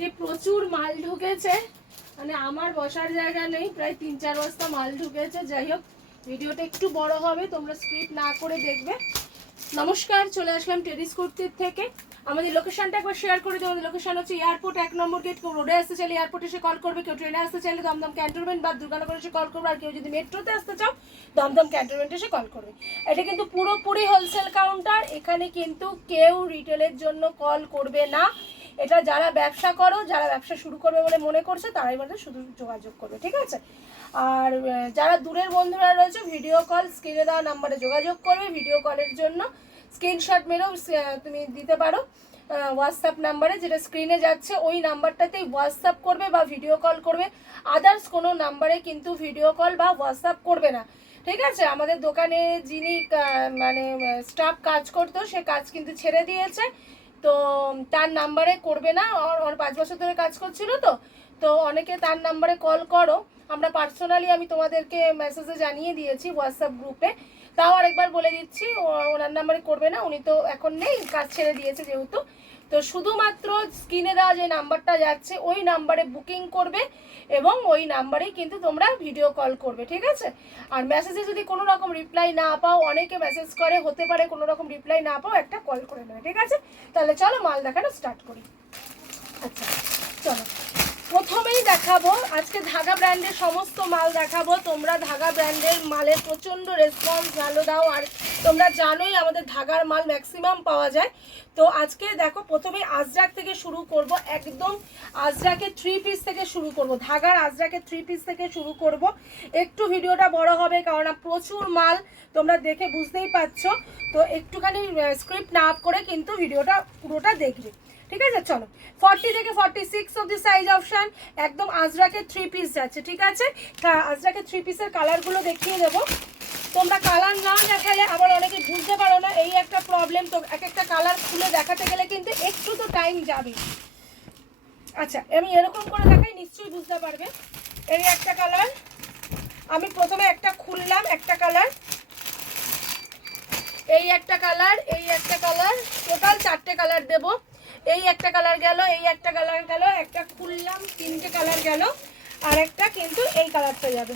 আজকে প্রচুর মাল ঢুকেছে, মানে আমার বসার জায়গা নেই, প্রায় 3-4 বস্তা মাল ঢুকেছে। যাই হোক, ভিডিওটা একটু বড় হবে, তোমরা স্ক্রিপ্ট না করে দেখবে। নমস্কার, চলে আসলাম টেরিস কুর্তির থেকে। আমাদের লোকেশনটা একবার শেয়ার করে দিই। আমাদের লোকেশন হচ্ছে এয়ারপোর্ট 1 নম্বর গেট। কেউ রোডে আসতে চাইলে এয়ারপোর্টে এসে কল করবে, কেউ ট্রেনে আসতে চাইলে দমদম ক্যান্টনমেন্ট বা দুর্গানগর এসে কল করবে, আর কেউ যদি মেট্রোতে আসতে চাও দমদম ক্যান্টনমেন্ট এসে কল করবে। এটা কিন্তু পুরোপুরি হোলসেল কাউন্টার, এখানে কিন্তু কেউ রিটেলের জন্য কল করবে না। এটা যারা ব্যবসা করো, যারা ব্যবসা শুরু করবে বলে মনে করছে তারাই মানে শুধু যোগাযোগ করবে, ঠিক আছে? আর যারা দূরের বন্ধুরা রয়েছে, ভিডিও কল স্ক্রিনে দেওয়া নাম্বারে যোগাযোগ করবে। ভিডিও কলের জন্য স্ক্রিনশট মেরেও তুমি দিতে পারো হোয়াটসঅ্যাপ নাম্বারে, যেটা স্ক্রিনে যাচ্ছে ওই নাম্বারটাতেই হোয়াটসঅ্যাপ করবে বা ভিডিও কল করবে। আদার্স কোনো নাম্বারে কিন্তু ভিডিও কল বা হোয়াটসঅ্যাপ করবে না, ঠিক আছে? আমাদের দোকানে যিনি মানে স্টাফ কাজ করতো, সে কাজ কিন্তু ছেড়ে দিয়েছে, তো তার নাম্বারে করবে না। ওর 5 বছর ধরে কাজ করছিল, তো অনেকে তার নাম্বারে কল করো। আমরা পার্সোনালি আমি তোমাদেরকে মেসেজে জানিয়ে দিয়েছি হোয়াটসঅ্যাপ গ্রুপে, তাও আরেকবার বলে দিচ্ছি, ওনার নাম্বারে করবে না, উনি তো এখন নেই, কাজ ছেড়ে দিয়েছে যেহেতু। তো শুধুমাত্র স্ক্রিনে দেওয়া যে নাম্বারটা যাচ্ছে ওই নাম্বারে বুকিং করবে এবং ওই নাম্বারেই কিন্তু তোমরা ভিডিও কল করবে, ঠিক আছে? আর মেসেজে যদি কোনো রকম রিপ্লাই না পাও, অনেকে মেসেজ করে, হতে পারে কোনো রকম রিপ্লাই না পাও, একটা কল করে নেবে, ঠিক আছে? তাহলে চলো মাল দেখানো স্টার্ট করি। আচ্ছা চলো, প্রথমেই দেখাবো আজকে ধাগা ব্র্যান্ডের সমস্ত মাল দেখাবো। তোমরা ধাগা ব্র্যান্ডের মালের প্রচণ্ড রেসপন্স ভালো দাও, আর তোমরা জানোই আমাদের ধাগার মাল ম্যাক্সিমাম পাওয়া যায়। তো আজকে দেখো, প্রথমেই আজরাক থেকে শুরু করব, একদম আজরাকের 3 পিস থেকে শুরু করব, ধাগার আজরাকের 3 পিস থেকে শুরু করব। একটু ভিডিওটা বড় হবে কারণ প্রচুর মাল, তোমরা দেখে বুঝতেই পারছো। তো একটুখানি স্ক্রিপ্ট না করে কিন্তু ভিডিওটা পুরোটা দেখবে, ঠিক আছে? চলো, 40 থেকে 46 অবধি সাইজ অপশান, একদম আজরাকের 3 পিস যাচ্ছে, ঠিক আছে? আজরাকের 3 পিসের কালারগুলো দেখিয়ে দেবো। তোমরা কালার না দেখালে আবার অনেকে বুঝতে পারো না, এই একটা প্রবলেম। তো এক একটা কালার খুলে দেখাতে গেলে কিন্তু একটু তো টাইম যাবে। আচ্ছা, আমি এরকম করে দেখাই, নিশ্চয়ই বুঝতে পারবে। এই একটা কালার, আমি প্রথমে একটা খুললাম, একটা কালার, এই একটা কালার, এই একটা কালার, টোটাল 4টে কালার দেবো। এই একটা কালার গেল, এই একটা কালার গেল, একটা খুললাম, 3টে কালার গেল, আর একটা কিন্তু এই কালারটা যাবে।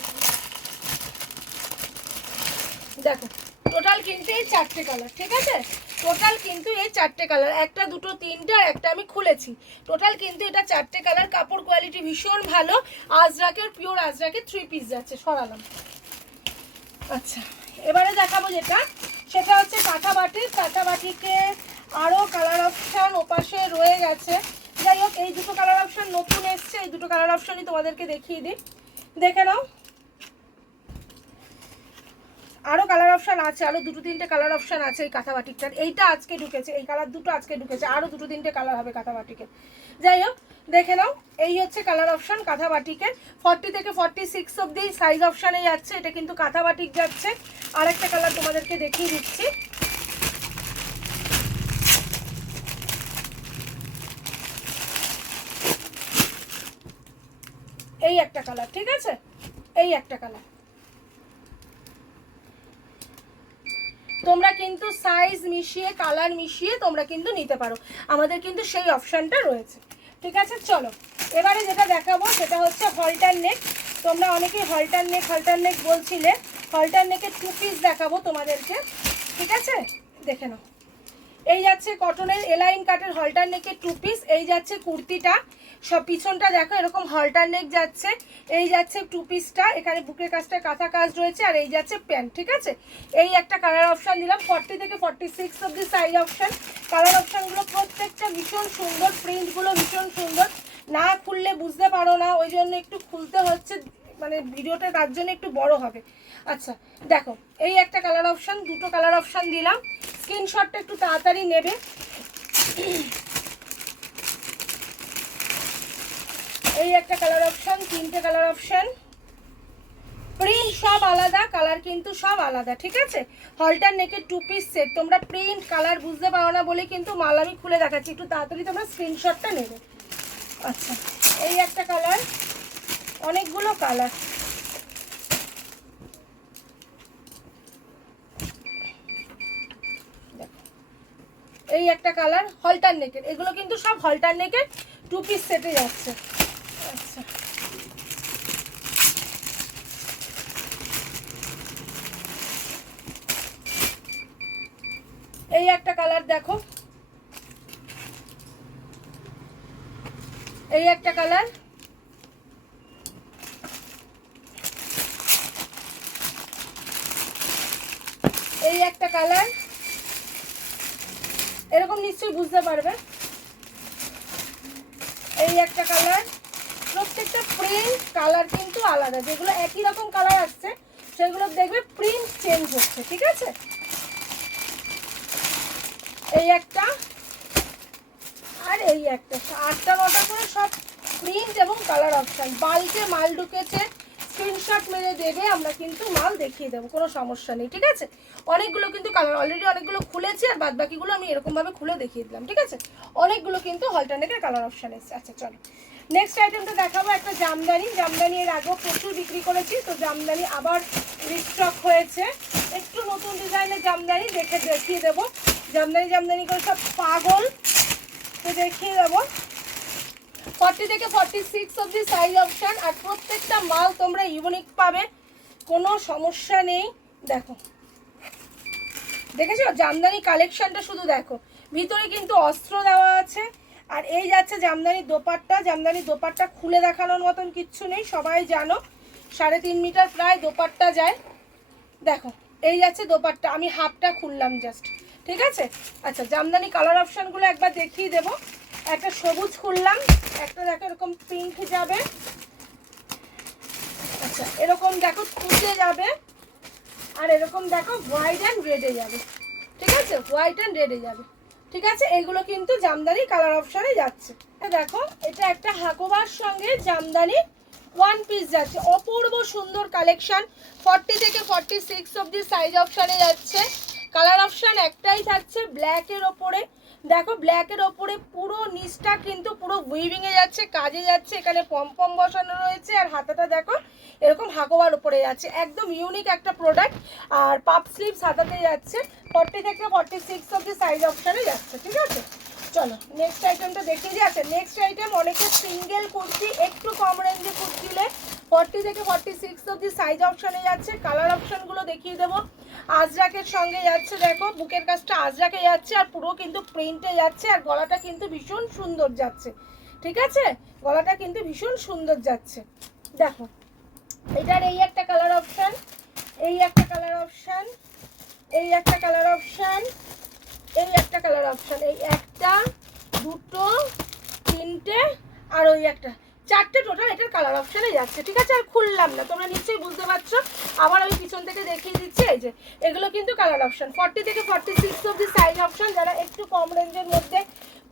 দেখো, টোটাল কিন্তু এই 4টে কালার, ঠিক আছে? টোটাল কিন্তু এই 4টে কালার, একটা দুটো তিনটে আর একটা আমি খুলেছি। টোটাল কিন্তু এটা 4টে কালার। কাপড় কোয়ালিটি ভীষণ ভালো, আজরাকের পিওর আজরাকের 3 পিস যাচ্ছে, সরালাম। আচ্ছা, এবারে দেখাবো যেটা, সেটা হচ্ছে কাঁথা বাটিক। কাঁথা বাটিকে আরও কালার অপশান ওপাশে রয়ে গেছে। যাই হোক, এই দুটো কালার অপশান নতুন এসছে, এই দুটো কালার অপশানই তোমাদেরকে দেখিয়ে দিই, দেখে নাও। আরও কালার অপশান আছে, আরও 2-3টে কালার অপশান আছে এই কাঁথা বাটিকটার। এইটা আজকে ঢুকেছে, এই কালার দুটো আজকে ঢুকেছে, আরও 2-3টে কালার হবে কাঁথা বাটিকের। যাই হোক, দেখে নাও, এই হচ্ছে কালার অপশান কাঁথা বাটিকের। 40 থেকে 46 অবধি সাইজ অপশানে যাচ্ছে, এটা কিন্তু কাঁথা বাটিক যাচ্ছে। আর একটা কালার তোমাদেরকে দেখিয়ে দিচ্ছি, এই একটা কালার, ঠিক আছে? এই একটা কালার। তোমরা কিন্তু সাইজ মিশিয়ে, কালার মিশিয়ে তোমরা কিন্তু নিতে পারো, আমাদের কিন্তু সেই অপশানটা রয়েছে, ঠিক আছে? চলো, এবারে যেটা দেখাবো সেটা হচ্ছে হলটার নেক। তোমরা অনেকেই হলটার নেক বলছিলে, হলটার নেকের 2 পিস দেখাবো তোমাদেরকে, ঠিক আছে? দেখে নাও, এই যাচ্ছে কটনের এলাইন কাটের হলটার নেকের 2 পিস। এই যাচ্ছে কুর্তিটা, সব পিছনটা দেখো এরকম হলটার নেক যাচ্ছে। এই যাচ্ছে 2 পিসটা, এখানে বুকের কাজটা কাঁথা কাজ রয়েছে, আর এই যাচ্ছে প্যান্ট, ঠিক আছে? এই একটা কালার অপশান দিলাম। 40 থেকে 46 অবধি সাইজ অপশান। কালার অপশানগুলো প্রত্যেকটা ভীষণ সুন্দর, প্রিন্টগুলো ভীষণ সুন্দর। না খুললে বুঝতে পারো না, ওই জন্য একটু খুলতে হচ্ছে, মানে ভিডিওটা তার জন্য একটু বড় হবে। আচ্ছা দেখো, এই একটা কালার অপশান, দুটো কালার অপশান দিলাম, স্ক্রিনশটটা একটু তাড়াতাড়ি নেবে। এই একটা কালার অপশান, 3টে কালার অপশান, প্রিন্ট সব আলাদা, কালার কিন্তু সব আলাদা, ঠিক আছে? হলটার নেকের 2 পিস সেট। তোমরা প্রিন্ট কালার বুঝতে পারো না বলে কিন্তু মাল আমি খুলে দেখাচ্ছি, একটু তাড়াতাড়ি তোমরা স্ক্রিনশটটা নেবে। আচ্ছা, এই একটা কালার, অনেকগুলো কালার, এই একটা কালার হলটার নেকের, এগুলো কিন্তু সব হলটার নেকের 2 পিস সেটে যাচ্ছে। আচ্ছা এই একটা কালার দেখো, এই একটা কালার, এই একটা কালার, এরকম নিশ্চয়ই বুঝতে পারবে। এই একটা কালার, প্রত্যেকটা প্রিন্ট কালার কিন্তু আলাদা, যেগুলো একই রকম কালার আসছে সেগুলো দেখবে প্রিন্ট চেঞ্জ হচ্ছে, ঠিক আছে। এই একটা আর এই একটা, 8টা 9টা করে সব প্রিন্ট এবং কালার অপশান। বাল্কে মাল ঢুকেছে, স্ক্রিনশট মেরে দেবে, আমরা কিন্তু মাল দেখিয়ে দেবো, কোনো সমস্যা নেই, ঠিক আছে। অনেকগুলো কিন্তু কালার অলরেডি অনেকগুলো খুলেছি, আর বাদ বাকিগুলো আমি এরকমভাবে খুলে দেখিয়ে দিলাম, ঠিক আছে। অনেকগুলো কিন্তু অল্টারনেটের কালার অপশান এসছে। আচ্ছা চলো নেক্সট আইটেমটা দেখাবো, একটা জামদানি। জামদানি এর আগেও প্রচুর বিক্রি করেছি, তো জামদানি আবার রিস্টক হয়েছে, একটু নতুন ডিজাইনের জামদানি দেখিয়ে দেবো। জামদানি করে সব পাগল, তো দেখিয়ে দেবো। 40 থেকে 46 অবধি সাইজ অপশান, আর প্রত্যেকটা মাল তোমরা ইউনিক পাবে, কোনো সমস্যা নেই। দেখো দেখেছো জামদানি কালেকশনটা, শুধু দেখো ভিতরে কিন্তু অস্ত্র দেওয়া আছে। আর এই যাচ্ছে জামদানির দোপাট্টা। জামদানির দোপাট্টা খুলে দেখানোর মতন কিচ্ছু নেই, সবাই জানো 3.5 মিটার প্রায় দোপাট্টা যায়। দেখো এই যাচ্ছে দোপাট্টা, আমি হাফটা খুললাম জাস্ট, ঠিক আছে। আচ্ছা জামদানি কালার অপশানগুলো একবার দেখিয়ে দেবো। একটা সবুজ খুললাম, একটা দেখো এরকম পিঙ্ক যাবে, আচ্ছা এরকম দেখো তুতে যাবে, আর এরকম দেখো হোয়াইট অ্যান্ড রেডে যাবে, ঠিক আছে, হোয়াইট অ্যান্ড রেডে যাবে, ঠিক আছে। এগুলো কিন্তু জামদানি কালার অপশানে যাচ্ছে। দেখো এটা একটা হাকোবার সঙ্গে জামদানি 1 পিস যাচ্ছে, অপূর্ব সুন্দর কালেকশন। 40 থেকে 46 অবধি সাইজ অপশানে যাচ্ছে। কালার অপশান একটাই থাকছে, ব্ল্যাকের ওপরে। দেখো ব্ল্যাকের ওপরে পুরো নিচটা কিন্তু পুরো উইভিংয়ে যাচ্ছে, কাজে যাচ্ছে, এখানে পমপম বসানো রয়েছে, আর হাতাটা দেখো এরকম হাকোবার উপরে যাচ্ছে, একদম ইউনিক একটা প্রোডাক্ট। আর পাপ স্লিভস হাতাতে যাচ্ছে, 40 থেকে 46 অবধি সাইজ অপশানে যাচ্ছে, ঠিক আছে। চলো নেক্সট আইটেমটা দেখিয়ে দিই। আচ্ছা নেক্সট আইটেম অনেকে সিঙ্গেল কুর্তি, একটু কম রেঞ্জে কুর্তিলে 40 থেকে 46 অবধি সাইজ অপশানে যাচ্ছে। কালার অপশানগুলো দেখিয়ে দেবো। আজরাকের সঙ্গে যাচ্ছে, দেখো বুকের কাজটা আজরাকে যাচ্ছে, আর পুরো কিন্তু প্রিন্টে যাচ্ছে, আর গলাটা কিন্তু ভীষণ সুন্দর যাচ্ছে, ঠিক আছে। গলাটা কিন্তু ভীষণ সুন্দর যাচ্ছে। দেখো এটার এই একটা কালার অপশান, এই একটা কালার অপশান, এই একটা কালার অপশান, এই একটা কালার অপশান, এই একটা দুটো তিনটে আর ওই একটা, 4টে টোটাল এটার কালার অপশানে যাচ্ছে, ঠিক আছে। আর খুললাম না, তোমরা নিশ্চয়ই বুঝতে পারছো, আবার আমি পিছন থেকে দেখিয়ে দিচ্ছি। এই যে এগুলো কিন্তু কালার অপশান, 40 থেকে 46 অবধি সাইজ অপশান। যারা একটু কম রেঞ্জের মধ্যে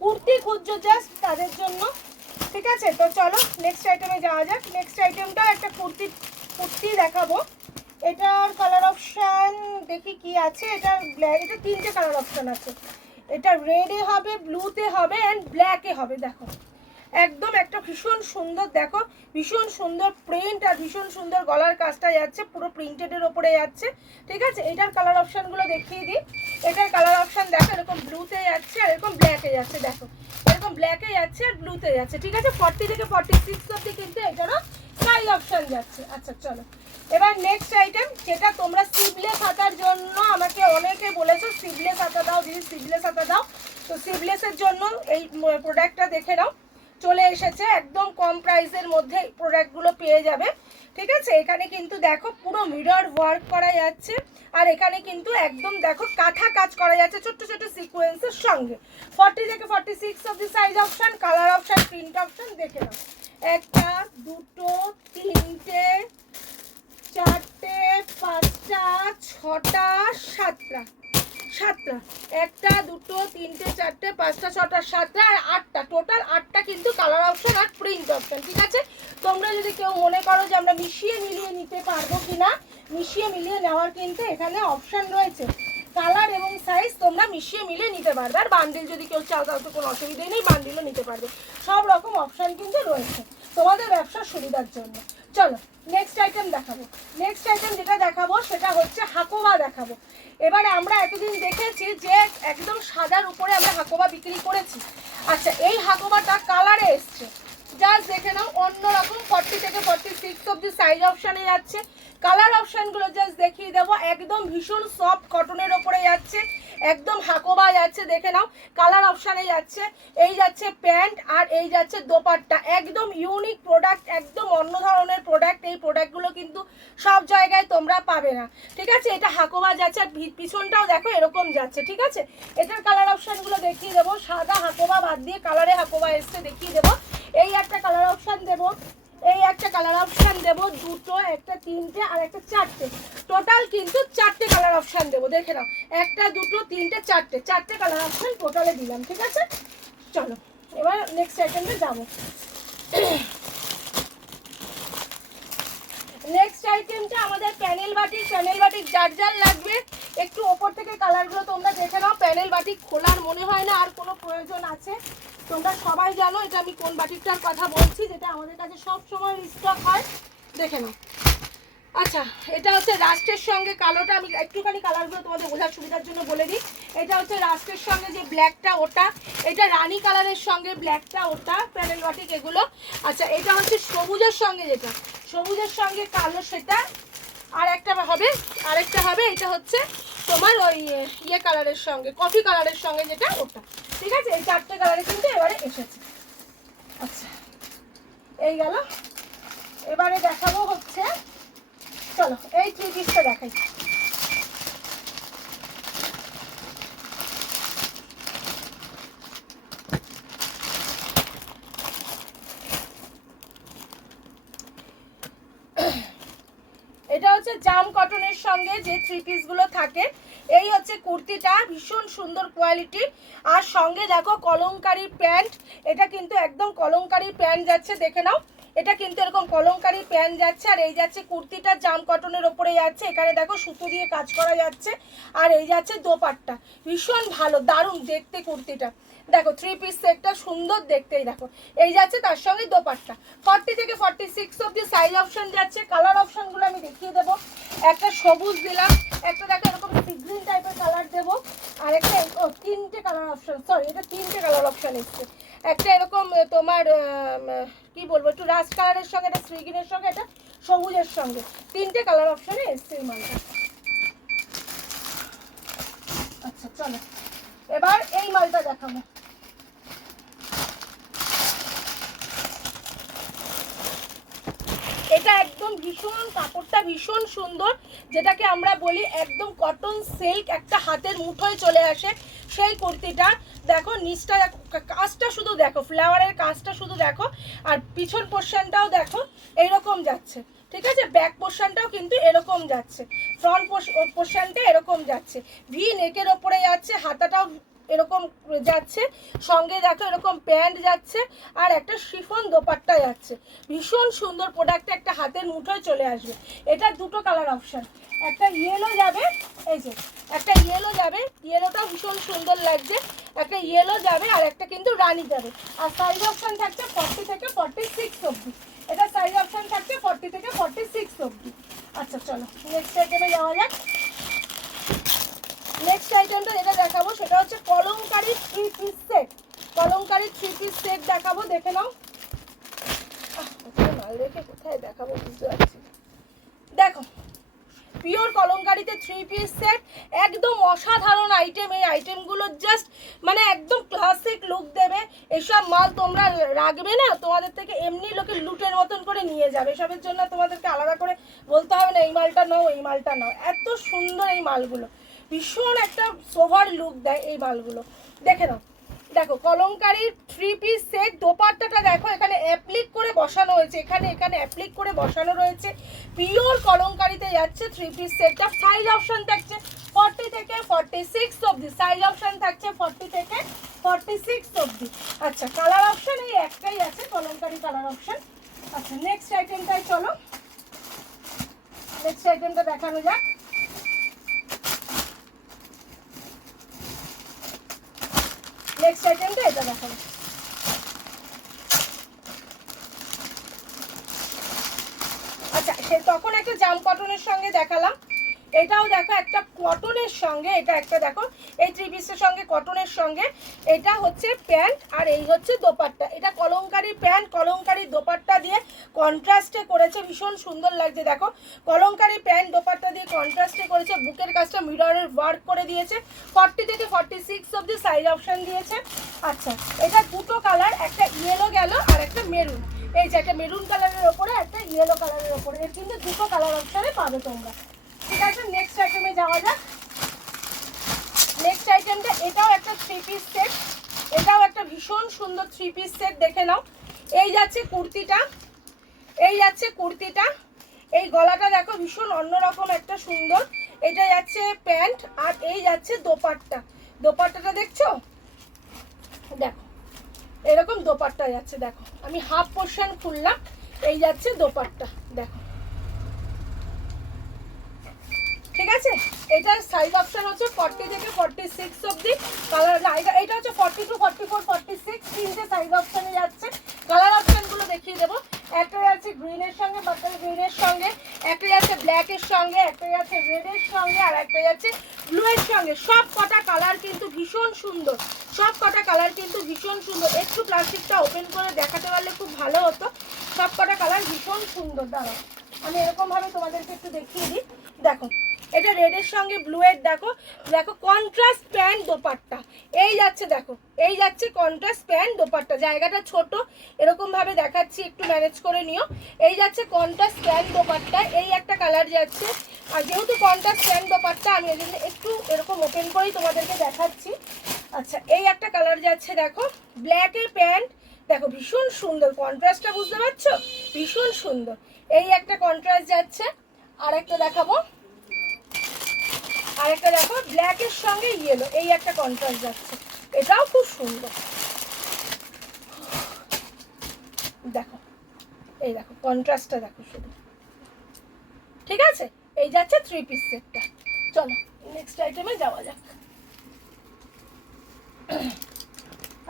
কুর্তি খুঁজছো জাস্ট তাদের জন্য, ঠিক আছে। তো চলো নেক্সট আইটেমে যাওয়া যাক। নেক্সট আইটেমটা একটা কুর্তি দেখাবো। এটার কালার অপশান দেখি কি আছে। এটার ব্ল্যাক, এটা 3টে কালার অপশান আছে। এটা রেডে হবে, ব্লুতে হবে অ্যান্ড ব্ল্যাকে হবে। দেখো একদম একটা ভীষণ সুন্দর, দেখো ভীষণ সুন্দর প্রিন্ট, আর ভীষণ সুন্দর গলার কাজটা যাচ্ছে, পুরো প্রিন্টেডের ওপরে যাচ্ছে, ঠিক আছে। এটার কালার অপশানগুলো দেখিয়ে দিই। এটার কালার অপশান দেখো এরকম ব্লুতে যাচ্ছে, আর এরকম ব্ল্যাকে যাচ্ছে, দেখো এরকম ব্ল্যাকে যাচ্ছে আর ব্লুতে যাচ্ছে, ঠিক আছে। 40 থেকে 46 অবধি কিন্তু এটারও সাইজ অপশান যাচ্ছে। আচ্ছা চলো এবার নেক্সট আইটেম, যেটা তোমরা সিভলেস হাতার জন্য আমাকে অনেকে বলেছো সিভলেস হাতা দাও দিদি, সিভলেস হাতা দাও। তো সিভলেসের জন্য এই প্রোডাক্টটা দেখে নাও, চলে এসেছে একদম কম প্রাইসের মধ্যে প্রোডাক্টগুলো পেয়ে যাবে, ঠিক আছে। এখানে কিন্তু দেখো পুরো মিরর ওয়ার্ক করা যাচ্ছে, আর এখানে কিন্তু একদম দেখো কাঁথা কাজ করা যাচ্ছে ছোট্ট ছোট্ট সিকোয়েন্সের সঙ্গে। 40 থেকে 46 অবধি size option, colour option, print option দেখে নাও। একটা দুটো তিনটে চারটে পাঁচটা ছটা সাতটা, একটা দুটো তিনটে চারটে পাঁচটা ছটা সাতটা আর আটটা, টোটাল 8টা কিন্তু কালার অপশন আর প্রিন্ট অপশন, ঠিক আছে। তোমরা যদি কেউ মনে করো যে আমরা মিশিয়ে মিলিয়ে নিতে পারবো কিনা, মিশিয়ে মিলিয়ে নেওয়ার কিন্তু এখানে অপশন রয়েছে, কালার এবং সাইজ তোমরা মিশিয়ে মিলিয়ে নিতে পারবে। আর বান্ডিল যদি কেউ চাও তাহলে তো কোনো অসুবিধাই নেই, বান্ডিলও নিতে পারবে, সব রকম অপশন কিন্তু রয়েছে তোমাদের ব্যবসার সুবিধার জন্য। চলো নেক্সট আইটেম দেখাবো। নেক্সট আইটেম যেটা দেখাবো সেটা হচ্ছে হাকোবা দেখাবো। এবারে আমরা এতদিন দেখেছি যে একদম সাদার উপরে আমরা হাকোবা বিক্রি করেছি। আচ্ছা, এই হাকোবাটা কালারে এসছে, জাস্ট দেখে নাও, অন্যরকম 40 থেকে 46 অব্দি সাইজ অপশানে যাচ্ছে। কালার অপশানগুলো জাস্ট দেখিয়ে দেবো, একদম ভীষণ সফট কটনের ওপরে যাচ্ছে, একদম হাকোবা যাচ্ছে, দেখে নাও কালার অপশানে যাচ্ছে। এই যাচ্ছে প্যান্ট আর এই যাচ্ছে দোপাট্টা, একদম ইউনিক প্রোডাক্ট, একদম অন্য ধরনের প্রোডাক্ট। এই প্রোডাক্টগুলো কিন্তু সব জায়গায় তোমরা পাবে না, ঠিক আছে। এটা হাকোবা যাচ্ছে আর পিছনটাও দেখো এরকম যাচ্ছে, ঠিক আছে। এটার কালার অপশানগুলো দেখিয়ে দেবো, সাদা হাকোবা বাদ দিয়ে কালারে হাকোবা এসছে দেখিয়ে দেবো। এই একটা কালার অপশান দেবো, এই একটা কালার অপশান দেবো, দুটো, একটা তিনটে আর একটা চারটে, টোটাল কিন্তু চারটে কালার অপশান দেবো, দেখে নাও, একটা দুটো তিনটে চারটে কালার অপশান টোটালে দিলাম, ঠিক আছে। চলো এবার নেক্সট আইটেমে যাবো। নেক্সট আইটেমটা আমাদের প্যানেল বাটিক। প্যানেল বাটিক যার যার লাগবে একটু ওপর থেকে কালারগুলো তোমরা দেখে নাও। প্যানেল বাটিক খোলার মনে হয় না আর কোনো প্রয়োজন আছে, তোমরা সবাই জানো এটা আমি কোন বাটিকটার কথা বলছি, যেটা আমাদের কাছে সব সময় স্টক হয়, দেখে নাও। আচ্ছা, এটা হচ্ছে রাস্টের সঙ্গে কালোটা, আমি একটুখানি কালারগুলো তোমাদের বোঝার সুবিধার জন্য বলে দিই। এটা হচ্ছে রাস্টের সঙ্গে যে ব্ল্যাকটা ওটা, এটা রানী কালারের সঙ্গে ব্ল্যাকটা ওটা, প্যানেল বাটিক এগুলো। আচ্ছা, এটা হচ্ছে সবুজের সঙ্গে, যেটা সবুজের সঙ্গে কালো সেটা, আর একটা হবে, আরেকটা হবে এটা হচ্ছে তোমার ওই ইয়ে কালারের সঙ্গে, কফি কালারের সঙ্গে যেটা ওটা, ঠিক আছে। এই চারটে কালারে কিন্তু এবারে এসেছে। আচ্ছা, এই গেল। এবারে দেখাবো হচ্ছে, চলো এই 3 পিসটা দেখাই। এটা হচ্ছে জাম কটনের সঙ্গে যে 3 পিসগুলো থাকে। এই হচ্ছে কুর্তিটা, ভীষণ সুন্দর কোয়ালিটি, আর সঙ্গে দেখো কলমকারী প্যান্ট। এটা কিন্তু একদম কলমকারী প্যান্ট যাচ্ছে, দেখে নাও, এটা কিন্তু এরকম কলমকারী প্যান্ট যাচ্ছে। আর এই যাচ্ছে কুর্তিটা জাম কটনের ওপরে যাচ্ছে, এখানে দেখো সুতো দিয়ে কাজ করা যাচ্ছে। আর এই যাচ্ছে দোপাট্টা, ভীষণ ভালো, দারুণ দেখতে কুর্তিটা, দেখো 3 পিস সেটটা সুন্দর দেখতেই, দেখো এই যাচ্ছে তার সঙ্গে দোপাট্টা। 40 থেকে 46 অব্দি সাইজ অপশন যাচ্ছে। কালার অপশনগুলো আমি দেখিয়ে দেবো, একটা সবুজ দিলাম, একটা দেখো এরকম গ্রিন টাইপের কালার দেবো, আর একটা তিনটে কালার অপশন, সরি এটা তিনটে কালার অপশন এসছে। একটা এরকম তোমার কি বলবো, একটু রাস্ট কালারের সঙ্গে, এটা শ্রী গ্রিনের সঙ্গে, এটা সবুজের সঙ্গে, তিনটে কালার অপশনে এসছে এই মালটা। আচ্ছা চলো এবার এই মালটা দেখাবো। এটা একদম ভীষণ, কাপড়টা ভীষণ সুন্দর, যেটাকে আমরা বলি একদম কটন সিল্ক, একটা হাতের মুঠোয় চলে আসে সেই কুর্তিটা। দেখো নিচটা, কাজটা শুধু দেখো, ফ্লাওয়ারের কাজটা শুধু দেখো, আর পিছন পোর্শনটাও দেখো এইরকম যাচ্ছে, ঠিক আছে। ব্যাক পোর্শনটাও কিন্তু এরকম যাচ্ছে, ফ্রন্ট পোর্শনটা এরকম যাচ্ছে, ভি নেকের ওপরে যাচ্ছে, হাতাটাও এরকম যাচ্ছে, সঙ্গে দেখো এরকম প্যান্ট যাচ্ছে, আর একটা শিফন দোপাট্টা যাচ্ছে। ভীষণ সুন্দর প্রোডাক্ট, একটা হাতের মুঠোয় চলে আসবে। এটা দুটো কালার অপশন, একটা ইয়েলো যাবে, এই যে একটা ইয়েলো যাবে, ইয়েলোটাও ভীষণ সুন্দর লাগছে, একটা ইয়েলো যাবে, আর একটা কিন্তু রানী যাবে। আর সাইজ অপশন থাকছে 40 থেকে 46 অব্দি, এটা সাইজ অপশন থাকছে 40 থেকে 46 অব্দি। আচ্ছা চলো নেক্সট আইটেমে যাওয়া যাক। নেক্সট আইটেমটা যেটা দেখাবো সেটা হচ্ছে Kalamkari 3 piece set. Kalamkari 3 piece set দেখাবো, দেখে নাও। মাল রেখে কোথায় দেখাবো বুঝতে পারছি, দেখো পিওর কলমকারীতে 3 পিস সেট, একদম অসাধারণ আইটেম। এই আইটেমগুলো জাস্ট মানে একদম ক্লাসিক লুক দেবে। এসব মাল তোমরা রাখবে না, তোমাদের থেকে এমনি লোকে লুটের মতন করে নিয়ে যাবে। এসবের জন্য তোমাদেরকে আলাদা করে বলতে হবে না এই মালটা নাও এই মালটা নাও, এত সুন্দর এই মালগুলো, ভীষণ একটা সোভার লুক দেয় এই মালগুলো, দেখে নাও। দেখো কলমকারীর 3 পিস সেট, দোপাট্টাটা দেখো এখানে অ্যাপ্লিক করে বসানো হয়েছে, এখানে অ্যাপ্লিক করে বসানো রয়েছে, পিওর কলমকারীতে যাচ্ছে 3 পিস সেটটা। সাইজ অপশন থাকছে 40 থেকে 46 অবধি, সাইজ অপশন থাকছে 40 থেকে 46 অবধি। আচ্ছা কালার অপশন এই একটাই আছে, কলমকারী কালার অপশন। আচ্ছা নেক্সট আইটেমটাই চলো, নেক্সট আইটেমটা দেখানো যাক। নেক্সট আইটেমটা এটা দেখাবো। সে তখন একটা জাম কটনের সঙ্গে দেখালাম, এটাও দেখো একটা কটনের সঙ্গে, এটা একটা দেখো এই 3 পিসের সঙ্গে কটনের সঙ্গে, এটা হচ্ছে প্যান্ট আর এই হচ্ছে দোপাট্টা। এটা কলমকারি প্যান্ট কলমকারি দোপাট্টা দিয়ে কন্ট্রাস্টে করেছে, ভীষণ সুন্দর লাগছে। দেখো কলমকারি প্যান্ট দোপাট্টা দিয়ে কন্ট্রাস্টে করেছে, বুকের কাজটা মিররের ওয়ার্ক করে দিয়েছে, 40 থেকে 46 অবধি সাইজ অপশন দিয়েছে। আচ্ছা এটা দুটো কালার, একটা ইয়েলো গেল আর একটা মেরুন, এই যে একটা মেরুন কালারের ওপরে একটা ইয়েলো কালারের ওপরে, এর কিন্তু দুটো কালার অপশনে পাবে তোমরা। ঠিক আছে, নেক্সট আইটেমে যাওয়া যাক। নেক্সট আইটেমটা এটাও একটা 3 পিস সেট, এটাও একটা ভীষণ সুন্দর 3 পিস সেট, দেখে নাও। এই যাচ্ছে কুর্তিটা, এই যাচ্ছে কুর্তিটা, এই গলাটা দেখো ভীষণ অন্যরকম একটা সুন্দর, এটা যাচ্ছে প্যান্ট আর এই যাচ্ছে দোপাট্টা। দোপাট্টাটা দেখছো, দেখো এরকম দোপাট্টা যাচ্ছে, দেখো আমি হাফ পোর্শন খুললাম, এই যাচ্ছে দোপাট্টা, দেখো। ঠিক আছে, এটার সাইজ অপশন হচ্ছে 40 থেকে 46 অবধি, কালার না এটা হচ্ছে 42 44 46 তিনটে সাইজ অপশনে যাচ্ছে। কালার অপশনগুলো দেখিয়ে দেবো, একটা যাচ্ছে গ্রিনের সঙ্গে বাটার গ্রিনের সঙ্গে, একটা যাচ্ছে ব্ল্যাকের সঙ্গে, একটা যাচ্ছে রেডের সঙ্গে আর একটা যাচ্ছে ব্লুয়ের সঙ্গে। সব কটা কালার কিন্তু ভীষণ সুন্দর, সব কটা কালার কিন্তু ভীষণ সুন্দর। একটু প্লাস্টিকটা ওপেন করে দেখাতে পারলে খুব ভালো হতো, সব কটা কালার ভীষণ সুন্দর। দাঁড়াও আমি এরকমভাবে তোমাদেরকে একটু দেখিয়ে দিই, দেখো এটা রেডের সঙ্গে ব্লুয়ের, দেখো দেখো কন্ট্রাস্ট প্যান্ট দোপাট্টা, এই যাচ্ছে দেখো এই যাচ্ছে কন্ট্রাস্ট প্যান্ট দোপাট্টা, জায়গাটা ছোট এরকম ভাবে দেখাচ্ছি, একটু ম্যানেজ করে নিও। এই যাচ্ছে কন্ট্রাস্ট প্যান্ট দোপাট্টা, এই একটা কালার যাচ্ছে, আর যেহেতু কন্ট্রাস্ট প্যান্ট দোপাট্টা আমি এই জন্য একটু এরকম ওপেন করেই তোমাদেরকে দেখাচ্ছি। আচ্ছা এই একটা কালার যাচ্ছে, দেখো ব্ল্যাকের প্যান্ট, দেখো ভীষণ সুন্দর কন্ট্রাস্টটা, বুঝতে পারছো ভীষণ সুন্দর। এই একটা কন্ট্রাস্ট যাচ্ছে, আর একটা দেখাবো, আরেকটা দেখো ব্ল্যাকের সঙ্গে ইয়েলো, এই একটা কন্ট্রাস্ট যাচ্ছে, এটাও খুব সুন্দর। দেখো এই দেখো কন্ট্রাস্টটা দেখো শুধু। ঠিক আছে, এই যাচ্ছে 3 পিস সেটটা। চলো নেক্সট আইটেমে যাওয়া যাক।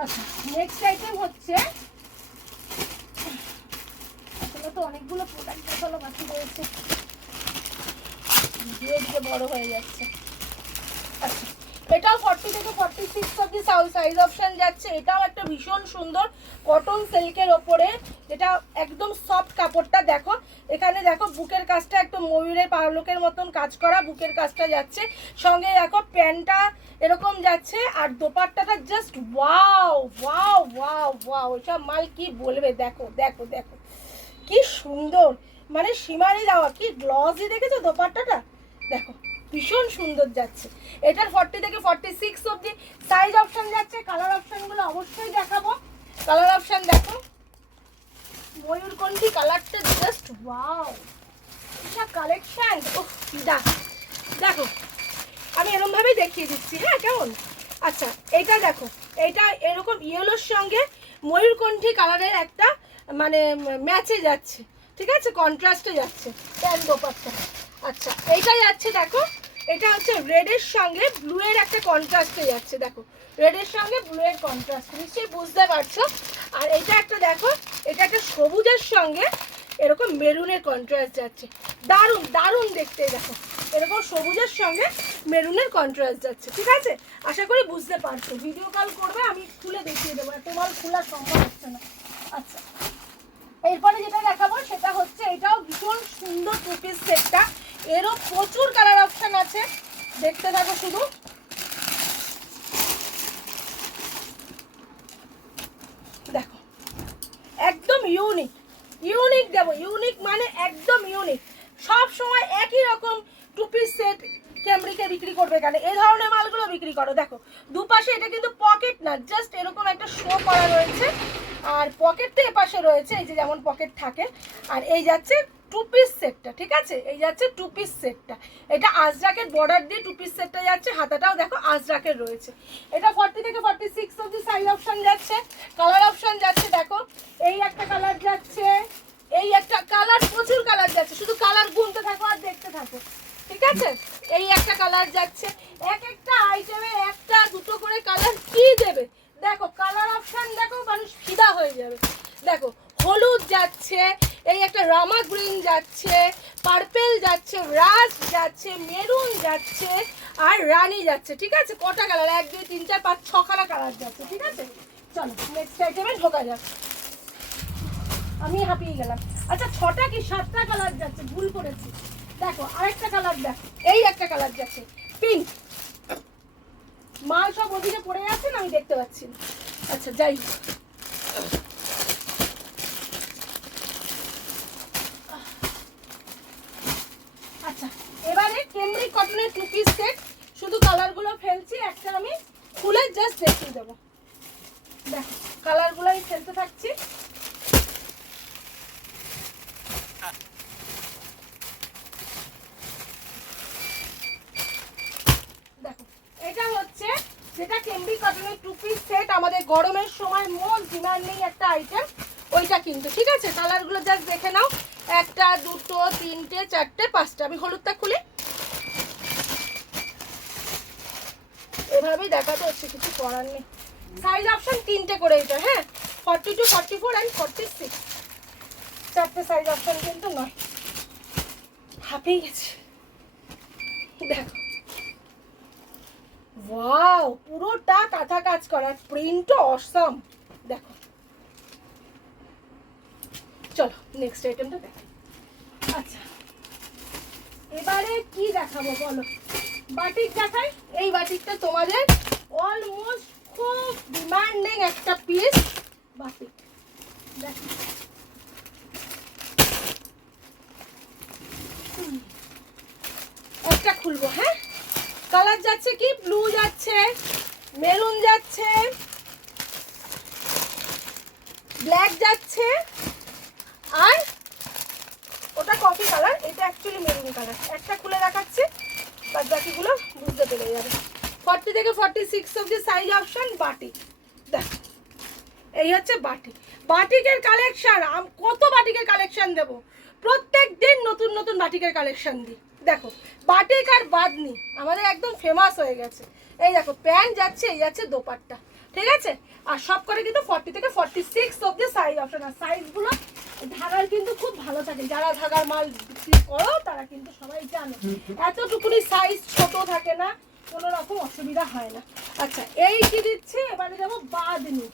আচ্ছা নেক্সট আইটেম হচ্ছে, আসলে তো অনেকগুলো প্রোডাক্ট দেখানো বাকি রয়েছে, ভিডিও দিকে বড় হয়ে যাচ্ছে। আচ্ছা এটাও 40 থেকে 46 অবধি সাইজ অপশন যাচ্ছে, এটাও একটা ভীষণ সুন্দর কটন সিল্কের ওপরে, যেটা একদম সফট কাপড়টা। দেখো এখানে দেখো বুকের কাজটা একদম ময়ূরের পালকের মতন কাজ করা, বুকের কাজটা যাচ্ছে, সঙ্গে দেখো প্যান্টটা এরকম যাচ্ছে, আর দোপাট্টাটা just wow wow wow wow, এসব মাল কি বলবে, দেখো দেখো দেখো কি সুন্দর, মানে সীমারি দেওয়া, কি গ্লসি দেখেছো দোপাট্টাটা, দেখো ভীষণ সুন্দর যাচ্ছে। এটার 40 থেকে 46 অবধি সাইজ অপশন যাচ্ছে। কালার অপশনগুলো অবশ্যই দেখাবো, কালার অপশন দেখো, ময়ূরকণ্ঠী কালারটা জাস্ট ওয়াও, এটা কালেকশন দেখো আমি এরকম ভাবেই দেখিয়ে দিচ্ছি, হ্যাঁ কেমন। আচ্ছা এটা দেখো, এটা এরকম ইয়েলোর সঙ্গে ময়ূরকণ্ঠী কালারের একটা মানে ম্যাচে যাচ্ছে, ঠিক আছে কন্ট্রাস্টে যাচ্ছে প্যান্ট দোপাট্টা। আচ্ছা এইটা যাচ্ছে দেখো, এটা হচ্ছে রেডের সঙ্গে ব্লুয়ের একটা কন্ট্রাস্টে যাচ্ছে, দেখো রেডের সঙ্গে ব্লুয়ের কন্ট্রাস্ট, নিশ্চয়ই বুঝতে পারছো। আর এটা একটা দেখো, এটা একটা সবুজের সঙ্গে এরকম মেরুনের কন্ট্রাস্ট যাচ্ছে, দারুণ দারুণ দেখতে, দেখো এরকম সবুজের সঙ্গে মেরুনের কন্ট্রাস্ট যাচ্ছে। ঠিক আছে, আশা করি বুঝতে পারছো, ভিডিও কল করবে আমি খুলে দেখিয়ে দেবো, এত মাল খোলা সম্ভব হচ্ছে না। আচ্ছা এরপরে যেটা দেখাবো সেটা হচ্ছে, এটাও ভীষণ সুন্দর 2 পিস সেটটা, এরও প্রচুর কালার অপশন আছে, দেখতে থাকো শুধু। দেখো একদম ইউনিক, ইউনিক দেবো, ইউনিক মানে একদম ইউনিক। সব সময় একই রকম 2 পিস সেট ক্যামরিকে বিক্রি করবে কেন, এই ধরনের মালগুলো বিক্রি করো। দেখো দুপাশে এটা কিন্তু পকেট না, জাস্ট এরকম একটা শো করা রয়েছে, আর পকেট তো এপাশে রয়েছে, এই যে যেমন পকেট থাকে। আর এই যাচ্ছে 2 পিস সেটটা, ঠিক আছে এই যাচ্ছে 2 পিস সেটটা, এটা আজরাকের বর্ডার দিয়ে 2 পিস সেটটা যাচ্ছে, হাতাটাও দেখো আজরাকের রয়েছে। এটা 40 থেকে 46 অবধি সাইজ অপশন যাচ্ছে। কালার অপশন যাচ্ছে, দেখো এই একটা কালার যাচ্ছে, এই একটা কালার, প্রচুর কালার যাচ্ছে, শুধু কালার গুনতে থাকো আর দেখতে থাকো। ঠিক আছে, এই একটা কালার যাচ্ছে, এক একটা আইটেমে একটা দুটো করে কালার কি দেবে, দেখো কালার অপশন দেখো, মানুষ ফিদা হয়ে যাবে। দেখো হলুদ যাচ্ছে, এই একটা রামা গ্রিন যাচ্ছে, পার্পেল যাচ্ছে, রাস্ট যাচ্ছে, মেরুন যাচ্ছে, আর রানী যাচ্ছে। ঠিক আছে, কটা কালার? 1 2 3 4 5 6খানা কালার যাচ্ছে। ঠিক আছে, চলো নেক্সট আইটেমে ঢোকা যাক। আমি হাঁপিয়ে গেলাম। আচ্ছা 6টা কি 7টা কালার যাচ্ছে, ভুল করেছি। দেখো আরেকটা কালার, দেখো এই একটা কালার যাচ্ছে পিঙ্ক। মাল সব ওদিকে পড়ে আছে না, আমি দেখতে পাচ্ছি না। আচ্ছা যাই হোক, আচ্ছা এবারে কেমব্রিক কটনের 2 পিস সেট। শুধু কালারগুলো ফেলছি, একটা আমি খুলে জাস্ট দেখিয়ে দেবো। দেখো কালারগুলো আমি ফেলতে থাকছি। দেখো এটা হচ্ছে যেটা কেমব্রিক কটনের 2 পিস সেট, আমাদের গরমের সময় মোস্ট ডিমান্ডিং একটা আইটেম ওইটা কিন্তু। ঠিক আছে, কালারগুলো জাস্ট দেখে নাও। 1টা 2টো 3টে 4টে 5টা। আমি হলুদটা খুলি, এভাবেই দেখাতে হচ্ছে, কিছু করার নেই। সাইজ অপশন 3টে করে এটা, হ্যাঁ 42 44 অ্যান্ড 46। 4টে সাইজ অপশন কিন্তু নয়। হাঁপিয়ে গেছে। দেখো ওয়াও, পুরোটা কাঁথা কাজ করা, প্রিন্টও অসম। দেখো চলো নেক্সট আইটেমটা দেখাই। আচ্ছা এবারে কি দেখাবো বলো? বাটিক দেখাই। এই বাটিকটা তোমাদের অলমোস্ট খুব ডিমান্ডিং একটা পিস বাটিক। দেখো একটা খুলবো, হ্যাঁ কালার যাচ্ছে কি, ব্লু যাচ্ছে, মেরুন যাচ্ছে, ব্ল্যাক যাচ্ছে, আর ওটা কফি কালার, এটা অ্যাকচুয়ালি মেরুন কালার। একটা খুলে দেখাচ্ছি, বাদ বাকিগুলো বুঝতে পেরে যাবে। 40 থেকে 46 অবধি সাইজ অপশন বাটিক। দেখো এই হচ্ছে বাটিক। বাটিকের কালেকশন, কত বাটিকের কালেকশন দেব? প্রত্যেক দিন নতুন নতুন বাটিকের কালেকশন দিই। দেখো বাটিক আর বাদনি আমাদের একদম ফেমাস হয়ে গেছে। এই দেখো প্যান্ট যাচ্ছে, এই যাচ্ছে দোপাট্টা। ঠিক আছে, আর সব করে কিন্তু 40 থেকে 46 অবধি সাইজ অপশন। আর সাইজগুলো ধাগার কিন্তু খুব ভালো থাকে, যারা ধাগার মাল বিক্রি করো তারা কিন্তু সবাই জানো এতটুকুনি সাইজ ছোট থাকে না, কোনো রকম অসুবিধা হয় না। আচ্ছা এই কি দিচ্ছি, এবারে যাবো বাদনি।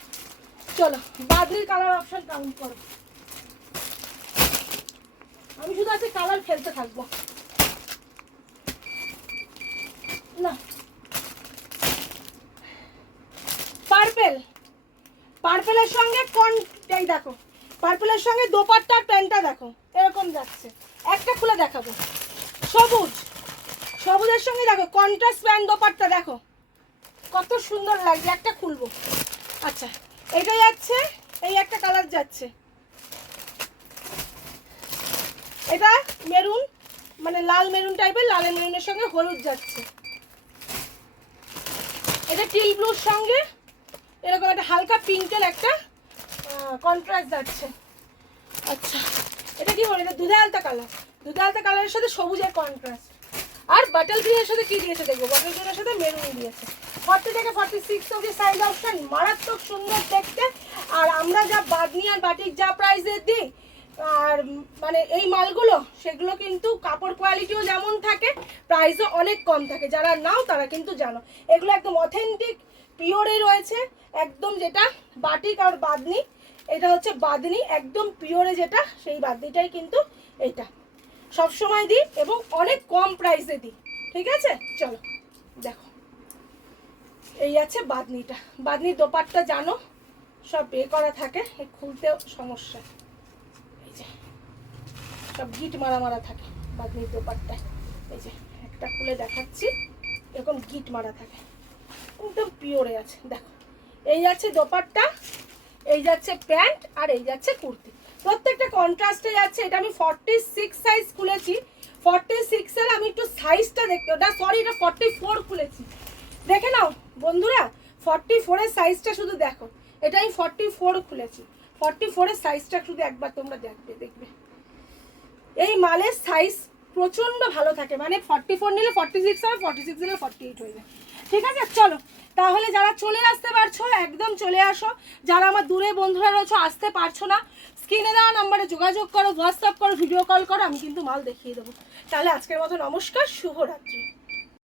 চলো বাদনির কালার অপশন কাউন্ট করো। আমি শুধু আজকে কালার ফেলতে থাকবো না। পার্পেল, পার্পেলের সঙ্গে এই দেখো পার্পেলের সঙ্গে দোপাট্টার প্যান্টটা দেখো এরকম যাচ্ছে। একটা খুলে দেখাবো। সবুজ, সবুজের সঙ্গে দেখো কন্ট্রাস্ট প্যান্ট দোপাট্টা, দেখো কত সুন্দর লাগছে। একটা খুলবো। আচ্ছা এটা যাচ্ছে, এই একটা কালার যাচ্ছে, এটা মেরুন মানে লাল মেরুন টাইপের, লালের মেরুনের সঙ্গে হলুদ যাচ্ছে। এটা টিল ব্লুর সঙ্গে এরকম একটা হালকা পিঙ্কের একটা কন্ট্রাস্ট যাচ্ছে। আচ্ছা এটা কি বলে, এটা দুধে আলতা কালার, দুধে আলতা কালারের সাথে সবুজের কন্ট্রাস্ট। আর বাটল গ্রিনের সাথে কি দিয়েছে দেখবো, বাটল গ্রিনের সাথে মেরুন দিয়েছে। 40 থেকে 46 অবধি সাইজ অপশন, মারাত্মক সুন্দর দেখতে। আর আমরা যা বাদনি আর বাটিক যা প্রাইসে দিই, আর মানে এই মালগুলো সেগুলো কিন্তু কাপড় কোয়ালিটিও যেমন থাকে, প্রাইসও অনেক কম থাকে। যারা নাও তারা কিন্তু জানো এগুলো একদম অথেন্টিক পিওরে রয়েছে, একদম যেটা বাটিক আর বাদনি, এটা হচ্ছে বাদনি একদম পিওরে যেটা, সেই বাদনিটাই কিন্তু এইটা সবসময় দিই এবং অনেক কম প্রাইসে দিই। ঠিক আছে চলো দেখো এই আছে বাদনিটা। বাদনির দোপাট্টা জানো সব করা থাকে, খুলতেও সমস্যা, এই যে সব গিট মারা মারা থাকে বাদনির দোপাট্টায়। এই যে একটা খুলে দেখাচ্ছি, এরকম গিট মারা থাকে, একদম পিওরে আছে। দেখো এই যাচ্ছে দোপাট্টা, এই যাচ্ছে প্যান্ট, আর এই যাচ্ছে কুর্তি। প্রত্যেকটা কন্ট্রাস্টে যাচ্ছে। এটা আমি 46 সাইজ খুলেছি, 46 এর আমি একটু সাইজটা দেখতে, ওটা সরি এটা 44 খুলেছি, দেখে নাও বন্ধুরা 44 এর সাইজটা শুধু দেখো। এটা আমি 44 খুলেছি, 44 এর সাইজটা শুধু একবার তোমরা দেখবে, দেখবে এই মালের সাইজ প্রচন্ড ভালো থাকে। মানে 44 নিলে 46 হবে, 46 নিলে 48 হয়ে যায়। ঠিক আছে চলো তাহলে যারা চলে আসতে পারছো একদম চলে আসো, যারা আমার দূরে বন্ধুরা রয়েছে আসতে পারছো না স্ক্রিনে দেওয়া নাম্বারে যোগাযোগ করো, হোয়াটসঅ্যাপ করো, ভিডিও কল করো, আমি কিন্তু মাল দেখিয়ে দেবো। তাহলে আজকের মতো নমস্কার, শুভরাত্রি।